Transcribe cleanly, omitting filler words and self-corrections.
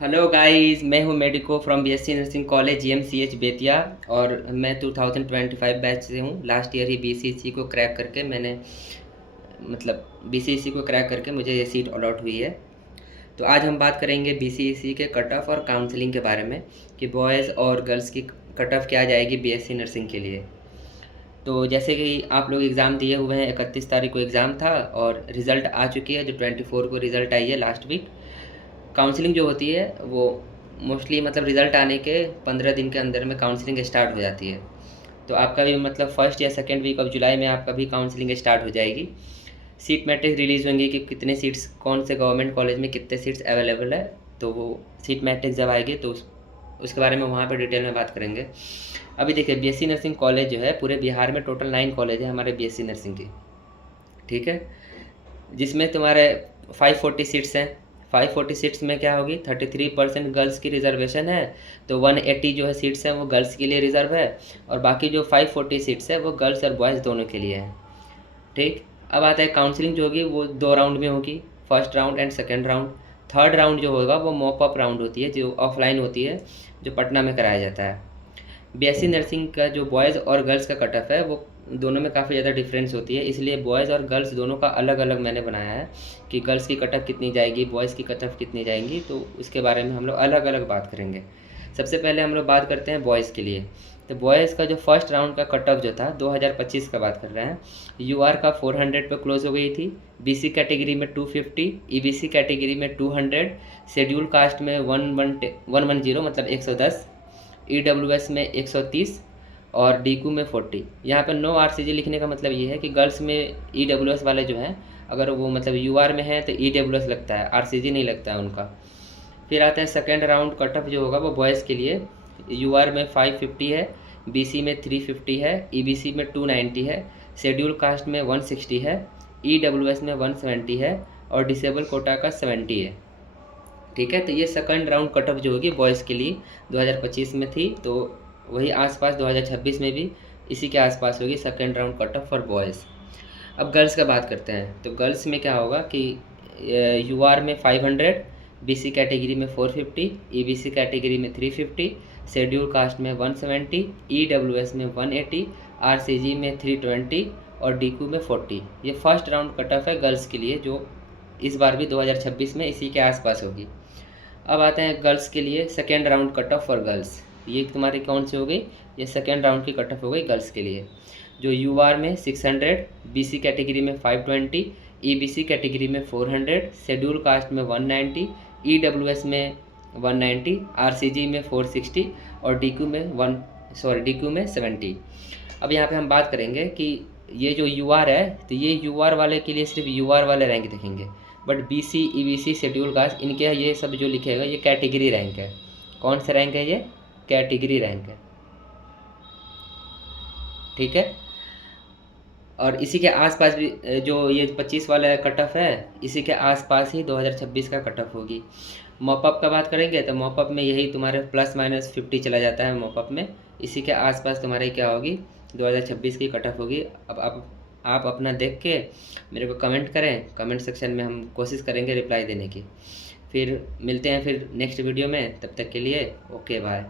Hello guys, मैं हूं medico from BSc nursing college GMCH Bettiah. और मैं 2025 बैच से हूं। लास्ट ईयर ही बीसीएससी को क्रैक करके मैंने बीसीएससी को क्रैक करके मुझे ये सीट अलॉट हुई है। तो आज हम बात करेंगे बीसीएससी के कट ऑफ और काउंसलिंग के बारे में कि बॉयज़ और गर्ल्स की कट ऑफ क्या जाएगी बीएससी नर्सिंग के लिए। तो जैसे कि आप लोग एग्ज़ाम दिए हुए हैं, 31 तारीख को एग्ज़ाम था और रिज़ल्ट आ चुकी है। जो 24 को रिज़ल्ट आई है लास्ट वीक। काउंसलिंग जो होती है वो मोस्टली रिज़ल्ट आने के 15 दिन के अंदर में काउंसलिंग स्टार्ट हो जाती है। तो आपका भी फर्स्ट या सेकेंड वीक ऑफ जुलाई में आपका भी काउंसलिंग स्टार्ट हो जाएगी। सीट मैट्रिक्स रिलीज़ होंगी कि कितने सीट्स कौन से गवर्नमेंट कॉलेज में कितने सीट्स अवेलेबल है। तो वो सीट मैट्रिक्स जब आएगी तो उसके बारे में वहाँ पर डिटेल में बात करेंगे। अभी देखिए, बीएससी नर्सिंग कॉलेज जो है पूरे बिहार में टोटल 9 कॉलेज है हमारे बीएससी नर्सिंग की, ठीक है, जिसमें तुम्हारे 540 सीट्स हैं। 540 सीट्स में क्या होगी, 33% गर्ल्स की रिजर्वेशन है। तो 180 जो है सीट्स हैं वो गर्ल्स के लिए रिज़र्व है, और बाकी जो 540 सीट्स है वो गर्ल्स और बॉयज़ दोनों के लिए हैं, ठीक। अब आता है काउंसलिंग जो होगी वो 2 राउंड में होगी, first round and second round. Third round जो होगा वो मॉप अप राउंड होती है, जो ऑफलाइन होती है, जो पटना में कराया जाता है। बीएससी नर्सिंग का जो बॉयज़ और गर्ल्स का कट ऑफ है वो दोनों में काफ़ी ज़्यादा डिफरेंस होती है, इसलिए बॉयज़ और गर्ल्स दोनों का अलग अलग मैंने बनाया है कि गर्ल्स की कट ऑफ कितनी जाएगी, बॉयज़ की कट ऑफ कितनी जाएंगी। तो उसके बारे में हम लोग अलग अलग बात करेंगे। सबसे पहले हम लोग बात करते हैं बॉयज़ के लिए। तो बॉयज़ का जो फर्स्ट राउंड का कट ऑफ जो था 2025 का बात कर रहे हैं, यूआर का 400 पे क्लोज हो गई थी, बीसी कैटेगरी में 250, ईबीसी कैटेगरी में 200, शेड्यूल कास्ट में 110 110, ईडब्ल्यूएस में 130 और डीक्यू में 40। यहाँ पर नो आरसीजी लिखने का मतलब ये है कि गर्ल्स में ईडब्ल्यूएस वाले जो हैं, अगर वो यूआर में हैं तो ईडब्ल्यूएस लगता है, आरसीजी नहीं लगता है उनका। फिर आता है सेकेंड राउंड कट ऑफ जो होगा वो बॉयज़ के लिए। यूआर में 550 है, बीसी में 350 है, ईबीसी में 290 है, शेड्यूल कास्ट में 160 है, ईडब्ल्यूएस में 170 है और डिसेबल कोटा का 70 है, ठीक है। तो ये सेकंड राउंड कट ऑफ जो होगी बॉयज़ के लिए 2025 में थी, तो वही आसपास 2026 में भी इसी के आसपास होगी second round cut off for boys. अब गर्ल्स का बात करते हैं। तो गर्ल्स में क्या होगा कि यूआर में 500, बीसी कैटेगरी में 450, ईबीसी कैटेगरी में 350, शेड्यूल कास्ट में 170, ईडब्ल्यूएस में 180, आरसीजी में 320 और डीक्यू में 40। ये फर्स्ट राउंड कट ऑफ है गर्ल्स के लिए, जो इस बार भी 2026 में इसी के आसपास होगी। अब आते हैं गर्ल्स के लिए second round cut off for girls. ये तुम्हारी कौन सी हो गई, ये सेकेंड राउंड की कट ऑफ हो गई गर्ल्स के लिए। जो यूआर में 600, बीसी कैटेगरी में 520, ईबीसी कैटेगरी में 400, शेड्यूल कास्ट में 190, ईडब्ल्यूएस में 190, आरसीजी में 460 और डीक्यू में 70। अब यहाँ पे हम बात करेंगे कि ये जो यूआर है, तो ये यूआर वाले के लिए सिर्फ यूआर वाले रैंक दिखेंगे, but BC EBC schedule caste इनके ये सब जो लिखेगा ये कैटेगरी रैंक है। कौन सा रैंक है, ये कैटेगरी रैंक है, ठीक है। और इसी के आसपास भी जो ये 25 वाला कट ऑफ है, इसी के आसपास ही 2026 का कट ऑफ होगी। मॉपअप का बात करेंगे तो मॉपअप में यही तुम्हारे ±50 चला जाता है मॉपअप में। इसी के आसपास तुम्हारे क्या होगी, 2026 की कट ऑफ होगी। अब आप अपना देख के मेरे को कमेंट करें, कमेंट सेक्शन में हम कोशिश करेंगे रिप्लाई देने की। फिर मिलते हैं फिर नेक्स्ट वीडियो में, तब तक के लिए ओके बाय।